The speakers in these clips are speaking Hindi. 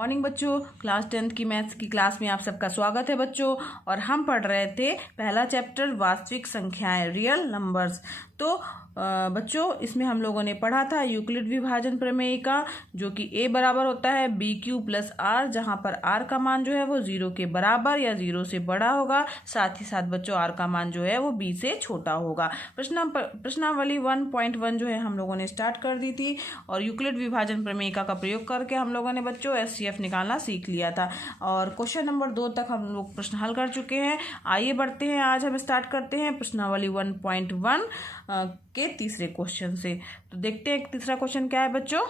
मॉर्निंग बच्चों, क्लास 10th की मैथ्स की क्लास में आप सबका स्वागत है बच्चों। और हम पढ़ रहे थे पहला चैप्टर वास्तविक संख्याएं, रियल नंबर्स। तो बच्चों इसमें हम लोगों ने पढ़ा था यूक्लिड विभाजन प्रमेय का, जो कि a बराबर होता है BQ प्लस R, जहाँ पर R का मान जो है वो 0 के बराबर या 0 से बड़ा होगा। साथ ही साथ बच्चों R का मान जो है वो B से छोटा होगा। प्रश्नावली 1.1 जो है हम लोगों ने स्टार्ट कर दी थी और यूक्लिड विभाजन प्रमेय का प्रयोग करके हम लोगों ने बच्चों SCF निकालना सीख लिया था। और क्वेश्चन नंबर 2 तक हम लोग प्रश्न हल कर चुके हैं। आइए बढ़ते हैं, आज हम स्टार्ट करते हैं प्रश्नावली 1.1 के तीसरे क्वेश्चन से। तो देखते हैं तीसरा क्वेश्चन क्या है बच्चों।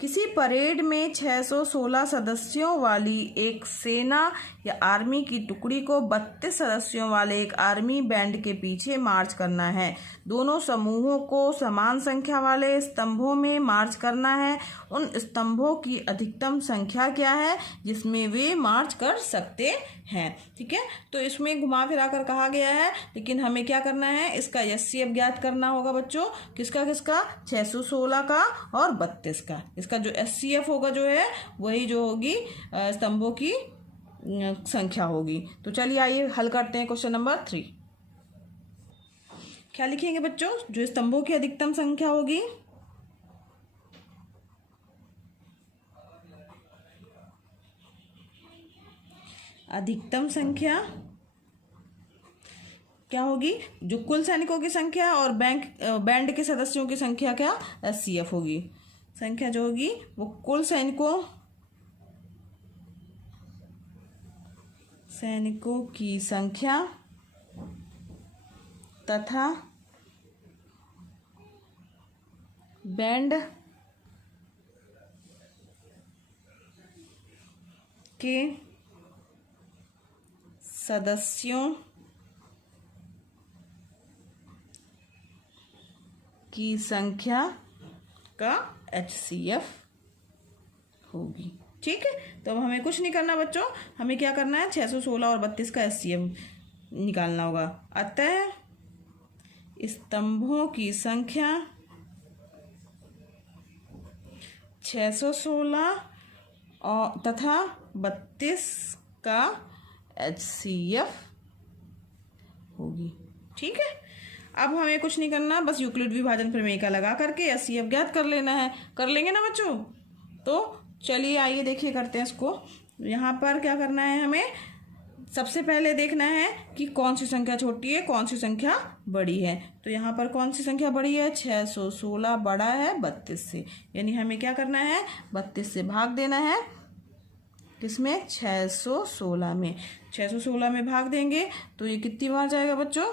किसी परेड में 616 सदस्यों वाली एक सेना या आर्मी की टुकड़ी को 32 सदस्यों वाले एक आर्मी बैंड के पीछे मार्च करना है। दोनों समूहों को समान संख्या वाले स्तंभों में मार्च करना है। उन स्तंभों की अधिकतम संख्या क्या है जिसमें वे मार्च कर सकते हैं। ठीक है, तो इसमें घुमा फिरा कर कहा गया है, लेकिन हमें क्या करना है, इसका SCF ज्ञात करना होगा बच्चों। किसका 616 का और 32 का। इसका जो SCF होगा जो है वही जो होगी स्तंभों की संख्या होगी। तो चलिए आइए हल करते हैं क्वेश्चन नंबर 3। क्या लिखेंगे बच्चों, जो स्तंभों की अधिकतम संख्या होगी, अधिकतम संख्या क्या होगी, जो कुल सैनिकों की संख्या और बैंड के सदस्यों की संख्या क्या SCF होगी। संख्या जो होगी वो कुल सैनिकों की संख्या तथा बैंड के सदस्यों की संख्या का HCF होगी। ठीक है, तो अब हमें कुछ नहीं करना बच्चों, हमें क्या करना है, 616 और 32 का SCF निकालना होगा। अतः स्तंभों की संख्या 616 और तथा 32 का HCF होगी। ठीक है, अब हमें कुछ नहीं करना, बस यूक्लिड विभाजन प्रमेय का लगा करके SCF ज्ञात कर लेना है। कर लेंगे ना बच्चों। तो चलिए आइए देखिए करते हैं इसको। यहाँ पर क्या करना है, हमें सबसे पहले देखना है कि कौन सी संख्या छोटी है कौन सी संख्या बड़ी है। तो यहाँ पर कौन सी संख्या बड़ी है, 616 बड़ा है 32 से, यानी हमें क्या करना है, 32 से भाग देना है। किसमें, 616 में। 616 में भाग देंगे तो ये कितनी बार जाएगा बच्चों,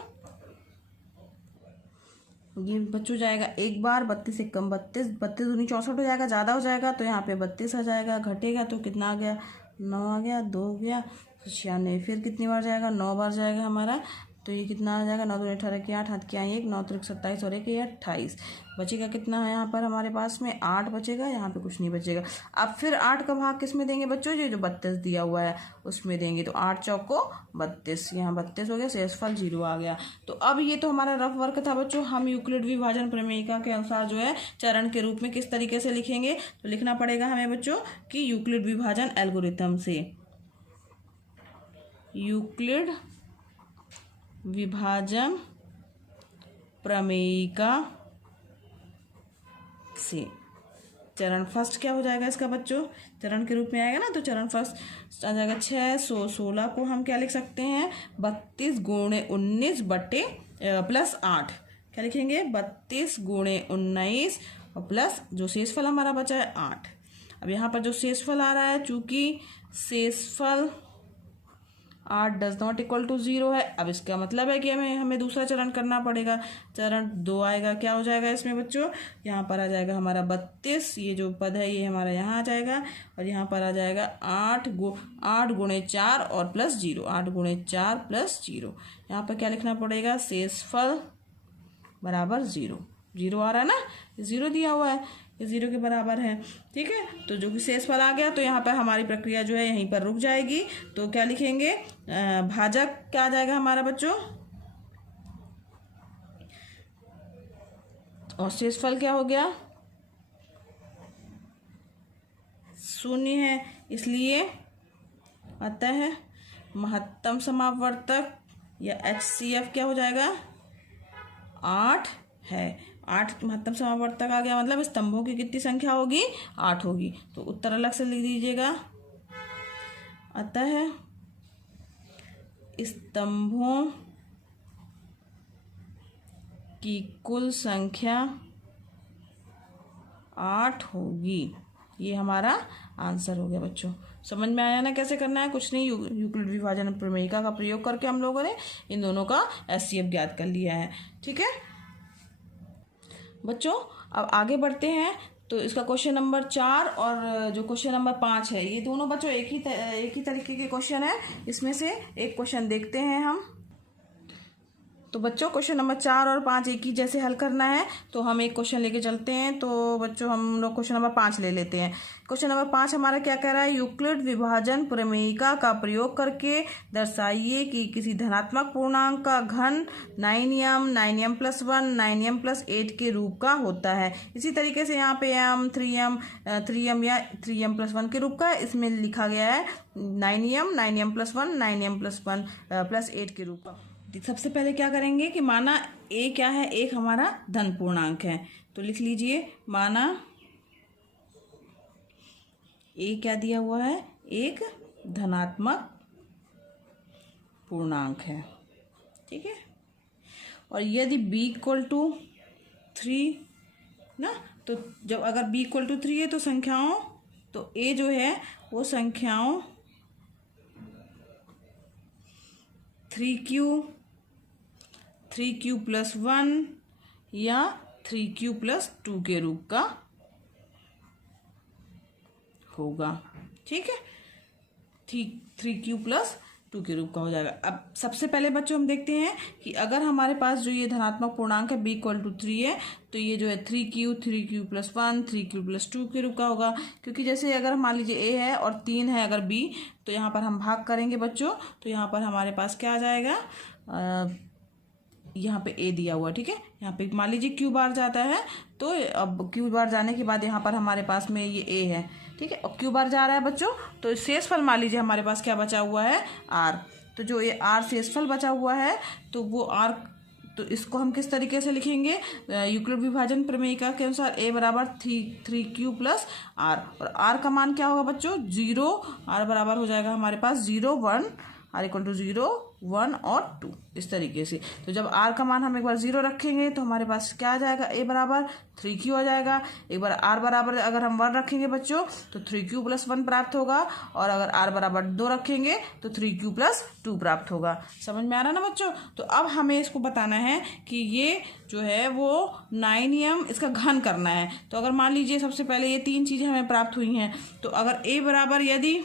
ये बच्चों जाएगा एक बार। 32 से कम 32 दूनी 64 हो जाएगा, ज़्यादा हो जाएगा तो यहाँ पे 32 आ जाएगा। घटेगा तो कितना आ गया, 9 आ गया, 2 हो गया, 96। फिर कितनी बार जाएगा, 9 बार जाएगा हमारा। तो ये कितना आ जाएगा, 9 दूनी 18 की 8, हाथ की आई 1, 9 त्रिक 27 और 1 ये 28। बचेगा कितना है यहाँ पर हमारे पास में, 8 बचेगा, यहाँ पे कुछ नहीं बचेगा। अब फिर 8 का भाग किस में देंगे बच्चों, जो 32 दिया हुआ है उसमें देंगे। तो 8 चौक को 32, यहाँ 32 हो गया, शेषफल 0 आ गया। तो अब ये तो हमारा रफ वर्क था बच्चों। हम यूक्लिड विभाजन प्रमेयिका के अनुसार जो है चरण के रूप में किस तरीके से लिखेंगे, तो लिखना पड़ेगा हमें बच्चों कि यूक्लिड विभाजन एल्गोरिथम से, यूक्लिड विभाजन प्रमेयिका से। चरण फर्स्ट क्या हो जाएगा इसका बच्चों, चरण के रूप में आएगा ना, तो चरण फर्स्ट आ जाएगा 616 को हम क्या लिख सकते हैं, 32 गुणे 19 बटे प्लस 8। क्या लिखेंगे, 32 गुणे 19 और प्लस जो शेषफल हमारा बचा है 8। अब यहाँ पर जो शेषफल आ रहा है, चूंकि शेषफल 8 डज नॉट इक्वल टू 0 है। अब इसका मतलब है कि हमें दूसरा चरण करना पड़ेगा। चरण 2 आएगा, क्या हो जाएगा इसमें बच्चों, यहाँ पर आ जाएगा हमारा 32, ये जो पद है ये हमारा यहाँ आ जाएगा, और यहाँ पर आ जाएगा 8 गुणे 4 और प्लस 0, 8 गुणे 4 प्लस 0। यहाँ पर क्या लिखना पड़ेगा, शेषफल बराबर 0 आ रहा है ना, 0 दिया हुआ है, 0 के बराबर है। ठीक है, तो जो कि शेषफल आ गया तो यहाँ पर हमारी प्रक्रिया जो है यहीं पर रुक जाएगी। तो क्या लिखेंगे, भाजक क्या आ जाएगा हमारा बच्चों, और शेषफल क्या हो गया, शून्य है, इसलिए अतः महत्तम समापवर्तक या HCF क्या हो जाएगा, 8 है। 8 महत्तम समापवर्तक आ गया, मतलब स्तंभों की कितनी संख्या होगी, 8 होगी। तो उत्तर अलग से लिख दीजिएगा, अतः स्तंभों की कुल संख्या 8 होगी। ये हमारा आंसर हो गया बच्चों। समझ में आया ना कैसे करना है? कुछ नहीं, यूक्लिड विभाजन प्रमेयिका का प्रयोग करके हम लोगों ने इन दोनों का HCF ज्ञात कर लिया है। ठीक है बच्चों, अब आगे बढ़ते हैं। तो इसका क्वेश्चन नंबर 4 और जो क्वेश्चन नंबर 5 है, ये दोनों बच्चों एक ही तरीके के क्वेश्चन है। इसमें से एक क्वेश्चन देखते हैं हम। तो बच्चों क्वेश्चन नंबर 4 और 5 एक ही जैसे हल करना है, तो हम एक क्वेश्चन लेके चलते हैं। तो बच्चों हम लोग क्वेश्चन नंबर 5 ले लेते हैं। क्वेश्चन नंबर 5 हमारा क्या कह रहा है, यूक्लिड विभाजन प्रमेयिका का प्रयोग करके दर्शाइए कि किसी धनात्मक पूर्णांक का घन 9m 9m+1 9m+8 के रूप का होता है। इसी तरीके से यहाँ पे m 3m या 3m+1 के रूप का, इसमें लिखा गया है 9m 9m+1 9m+1 +8 के रूप का। सबसे पहले क्या करेंगे कि माना a क्या है, एक हमारा धन पूर्णांक है। तो लिख लीजिए, माना a क्या दिया हुआ है, एक धनात्मक पूर्णांक है। ठीक है, और यदि b = 3 ना, तो जब अगर b = 3 है तो संख्याओं, तो a जो है वो संख्याओं 3q+1 या 3q+2 के रूप का होगा। ठीक है, 3q+2 के रूप का हो जाएगा। अब सबसे पहले बच्चों हम देखते हैं कि अगर हमारे पास जो ये धनात्मक पूर्णांक है b = 3 है, तो ये जो है 3q+1 3q+2 के रूप का होगा। क्योंकि जैसे अगर मान लीजिए a है और 3 है अगर b, तो यहाँ पर हम भाग करेंगे बच्चों, तो यहाँ पर हमारे पास क्या आ जाएगा, यहाँ पे a दिया हुआ। ठीक है, यहाँ पे मान लीजिए q बार जाता है, तो अब q बार जाने के बाद यहाँ पर हमारे पास में ये a है। ठीक है, और q बार जा रहा है बच्चों, तो शेषफल मान लीजिए हमारे पास क्या बचा हुआ है, r। तो जो ये r शेषफल बचा हुआ है, तो वो r, तो इसको हम किस तरीके से लिखेंगे, यूक्लिड विभाजन प्रमेयिका के अनुसार a बराबर 3q+r, और r का मान क्या होगा बच्चों, 0। r बराबर हो जाएगा हमारे पास 0 1, r = 0 1 और 2, इस तरीके से। तो जब r का मान हम एक बार 0 रखेंगे तो हमारे पास क्या आ जाएगा, a बराबर 3q आ जाएगा। एक बार r बराबर अगर हम 1 रखेंगे बच्चों, तो 3q+1 प्राप्त होगा, और अगर r बराबर 2 रखेंगे तो 3q+2 प्राप्त होगा। समझ में आ रहा ना बच्चों? तो अब हमें इसको बताना है कि ये जो है वो 9m, इसका घन करना है। तो अगर मान लीजिए सबसे पहले ये 3 चीज़ें हमें प्राप्त हुई हैं, तो अगर a बराबर, यदि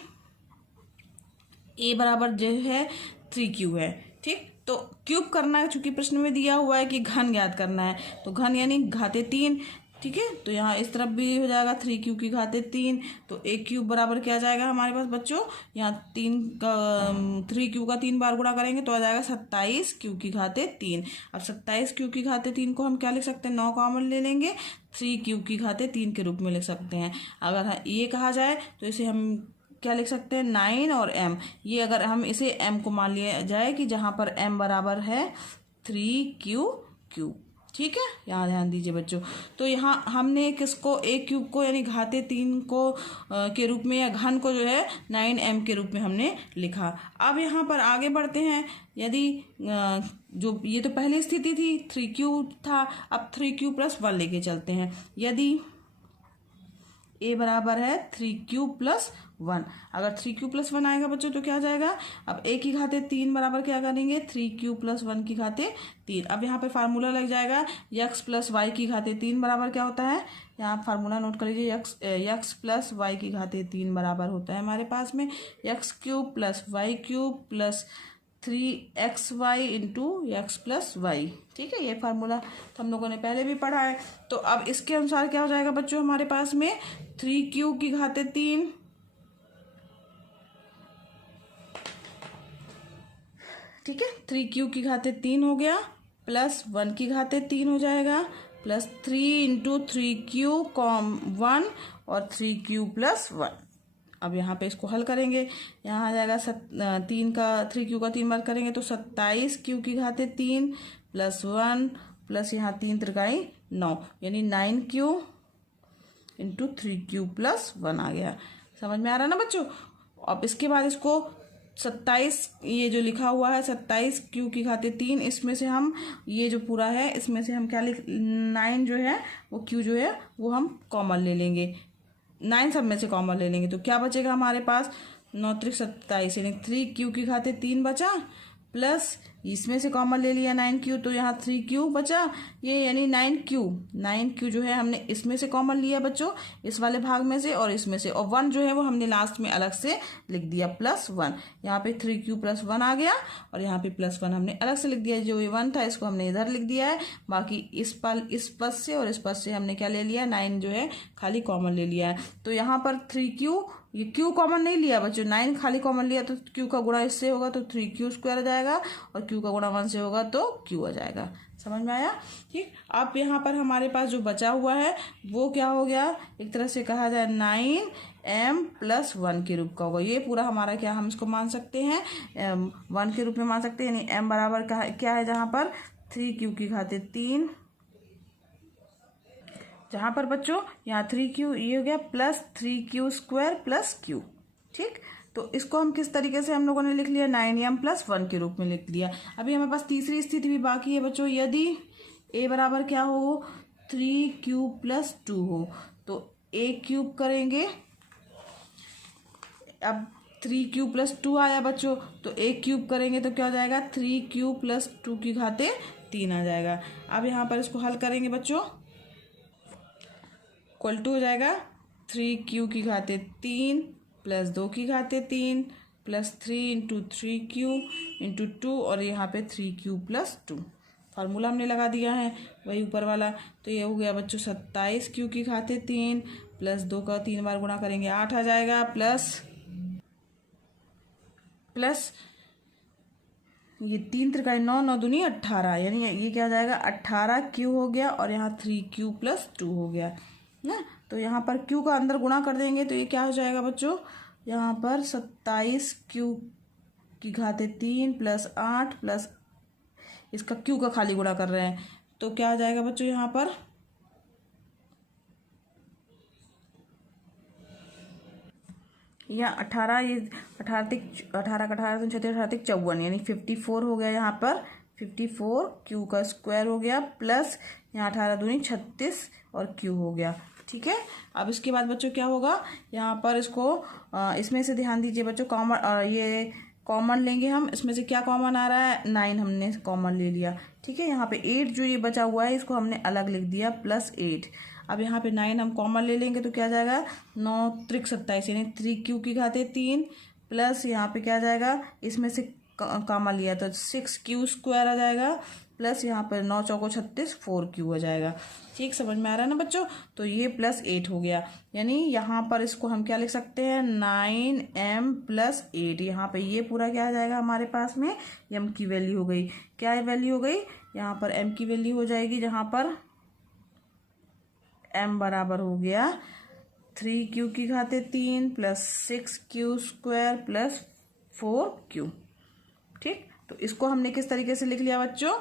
a बराबर जो है 3q है, ठीक, तो क्यूब करना है, चूंकि प्रश्न में दिया हुआ है कि घन ज्ञात करना है, तो घन यानी घाते 3। ठीक है, तो यहाँ इस तरफ भी हो जाएगा 3q की घाते 3, तो a क्यूब बराबर क्या आ जाएगा हमारे पास बच्चों, यहाँ 3q का 3 बार गुणा करेंगे तो आ जाएगा 27q की घाते 3। अब 27q की घाते 3 को हम क्या लिख सकते हैं, 9 कॉमन ले लेंगे, 3q की घाते 3 के रूप में लिख सकते हैं। अगर ये कहा जाए तो इसे हम क्या लिख सकते हैं, 9 और m। ये अगर हम इसे m को मान लिया जाए कि जहाँ पर m बराबर है 3q। ठीक है, यहाँ ध्यान दीजिए बच्चों। तो यहाँ हमने किसको, a क्यूब को यानी घाते 3 को के रूप में, या घन को जो है 9m के रूप में हमने लिखा। अब यहाँ पर आगे बढ़ते हैं। यदि जो ये तो पहली स्थिति थी 3q था, अब 3q+1 लेके चलते हैं। यदि a बराबर है 3q+1, अगर 3q+1 आएगा बच्चों तो क्या आ जाएगा, अब a की घाते 3 बराबर क्या करेंगे, 3q+1 की घाते 3। अब यहाँ पे फार्मूला लग जाएगा, x + y की घाते 3 बराबर क्या होता है, यहाँ फार्मूला नोट कर लीजिए, x + y की घाते 3 बराबर होता है हमारे पास में x³ + y³ + 3xy × x + y। ठीक है, ये फार्मूला तो हम लोगों ने पहले भी पढ़ा है। तो अब इसके अनुसार क्या हो जाएगा बच्चों हमारे पास में, 3q की घाते 3, ठीक है, 3q की घाते 3 हो गया, प्लस 1 की घाते 3 हो जाएगा, प्लस 3 × 3q, 1 और 3q+1। अब यहाँ पे इसको हल करेंगे, यहाँ आ जाएगा 3 का 3 बार करेंगे तो 27 क्यू की घाते 3 प्लस 1 प्लस यहाँ 3 त्रिकाई 9 यानी 9Q इंटू 3Q प्लस 1 आ गया। समझ में आ रहा है ना बच्चों। अब इसके बाद इसको 27 ये जो लिखा हुआ है 27 क्यू की घाते 3, इसमें से हम ये जो पूरा है इसमें से हम क्या 9 जो है वो क्यू जो है वो हम कॉमन ले लेंगे, 9 सब में से कॉमन ले लेंगे तो क्या बचेगा हमारे पास 9 त्रिक 27 यानी 3Q की घाते 3 बचा, प्लस इसमें से कॉमन ले लिया 9Q तो यहाँ 3Q बचा, ये यानी 9Q जो है हमने इसमें से कॉमन लिया बच्चों, इस वाले भाग में से और इसमें से, और 1 जो है वो हमने लास्ट में अलग से लिख दिया प्लस 1। यहाँ पे 3Q प्लस 1 आ गया और यहाँ पे प्लस 1 हमने अलग से लिख दिया, जो ये 1 था इसको हमने इधर लिख दिया है, बाकी इस पद से और इस पद से हमने क्या ले लिया 9 जो है खाली कॉमन ले लिया है। तो यहाँ पर 3Q, ये Q कॉमन नहीं लिया बच्चों, 9 खाली कॉमन लिया तो Q का गुणा इससे होगा तो 3Q स्क्वायर आ जाएगा और Q का गुणा 1 से होगा तो Q आ जाएगा। समझ में आया। ठीक, अब यहाँ पर हमारे पास जो बचा हुआ है वो क्या हो गया, एक तरह से कहा जाए 9m प्लस 1 के रूप का होगा। ये पूरा हमारा क्या हम इसको मान सकते हैं 1 के रूप में मान सकते हैं, यानी m बराबर क्या है जहाँ पर 3Q की घाते 3, जहाँ पर बच्चों यहाँ 3Q ये हो गया plus 3Q square plus Q। ठीक, तो इसको हम किस तरीके से हम लोगों ने लिख लिया 9m प्लस 1 के रूप में लिख लिया। अभी हमारे पास तीसरी स्थिति भी बाकी है बच्चों, यदि a बराबर क्या हो 3Q प्लस 2 हो तो a क्यूब करेंगे, अब 3Q प्लस 2 आया बच्चों तो a क्यूब करेंगे तो क्या हो जाएगा 3Q प्लस 2 की घाते 3 आ जाएगा। अब यहाँ पर इसको हल करेंगे बच्चों, इक्वल टू हो जाएगा 3Q की घाते 3 प्लस 2 की घाते 3 प्लस 3 इंटू 3Q इंटू 2 और यहाँ पे 3Q प्लस 2, फार्मूला हमने लगा दिया है वही ऊपर वाला। तो ये हो गया बच्चों 27Q की घाते 3 प्लस 2 का 3 बार गुणा करेंगे 8 आ जाएगा, प्लस ये 3 त्रिकाई 9 9 दूनी 18 यानी ये क्या हो जाएगा 18Q हो गया और यहाँ 3Q प्लस 2 हो गया ना। तो यहाँ पर Q का अंदर गुणा कर देंगे तो ये क्या हो जाएगा बच्चों, यहाँ पर 27Q की घाते 3 प्लस 8 प्लस इसका Q का खाली गुणा कर रहे हैं तो क्या आ जाएगा बच्चों, यहाँ पर या 18, ये 18 का 18 36 18 54 यानी 54 हो गया, यहाँ पर 54 Q का स्क्वायर हो गया प्लस यहाँ 18 दूनी 36 और Q हो गया। ठीक है, अब इसके बाद बच्चों क्या होगा, यहाँ पर इसको इसमें से ध्यान दीजिए बच्चों, ये कॉमन लेंगे हम, इसमें से क्या कॉमन आ रहा है 9 हमने कॉमन ले लिया। ठीक है, यहाँ पे 8 जो ये बचा हुआ है इसको हमने अलग लिख दिया प्लस 8। अब यहाँ पे 9 हम कॉमन ले लेंगे तो क्या आ जाएगा 9 त्रिक 27 यानी 3Q की घाते 3 प्लस यहाँ पे क्या आ जाएगा, इसमें से कॉमन लिया तो 6Q स्क्वायर आ जाएगा प्लस यहाँ पर 9 चौको 36 4Q आ जाएगा। ठीक, समझ में आ रहा है ना बच्चों। तो ये प्लस 8 हो गया, यानी यहाँ पर इसको हम क्या लिख सकते हैं 9m प्लस 8। यहाँ पे ये पूरा क्या आ जाएगा हमारे पास में m की वैल्यू हो गई, क्या वैल्यू हो गई, यहाँ पर m की वैल्यू हो जाएगी, जहाँ पर m बराबर हो गया 3Q की घाते 3 plus 6Q square plus 4Q। ठीक, तो इसको हमने किस तरीके से लिख लिया बच्चों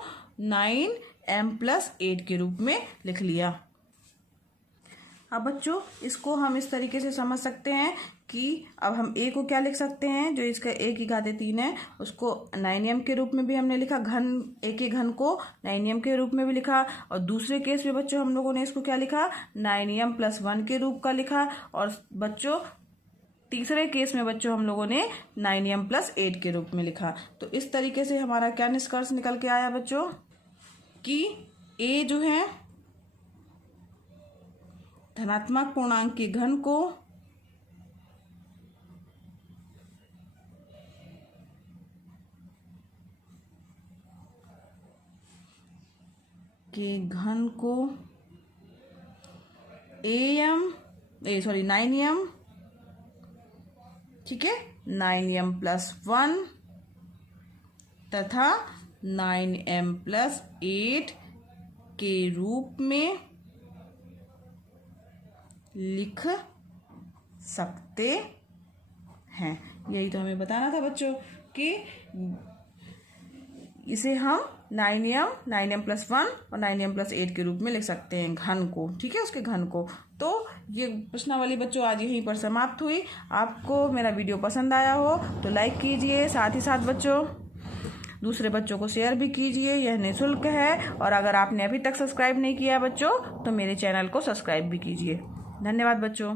9m प्लस 8 के रूप में लिख लिया। अब बच्चों इसको हम इस तरीके से समझ सकते हैं कि अब हम a को क्या लिख सकते हैं, जो इसका a की घाते 3 है उसको 9m के रूप में भी हमने लिखा, घन a के घन को 9m के रूप में भी लिखा, और दूसरे केस में बच्चों हम लोगों ने इसको क्या लिखा 9m प्लस 1 के रूप का लिखा, और बच्चों तीसरे केस में बच्चों हम लोगों ने 9m प्लस 8 के रूप में लिखा। तो इस तरीके से हमारा क्या निष्कर्ष निकल के आया बच्चों कि a जो है धनात्मक पूर्णांक के घन को 9m, ठीक है 9m प्लस 1 तथा 9m प्लस 8 के रूप में लिख सकते हैं। यही तो हमें बताना था बच्चों कि इसे हम 9m 9m+1 और 9m+8 के रूप में लिख सकते हैं, घन को। ठीक है, उसके घन को। तो ये प्रश्नावली बच्चों आज यहीं पर समाप्त हुई। आपको मेरा वीडियो पसंद आया हो तो लाइक कीजिए, साथ ही साथ बच्चों दूसरे बच्चों को शेयर भी कीजिए। यह निःशुल्क है, और अगर आपने अभी तक सब्सक्राइब नहीं किया बच्चों तो मेरे चैनल को सब्सक्राइब भी कीजिए। धन्यवाद बच्चों।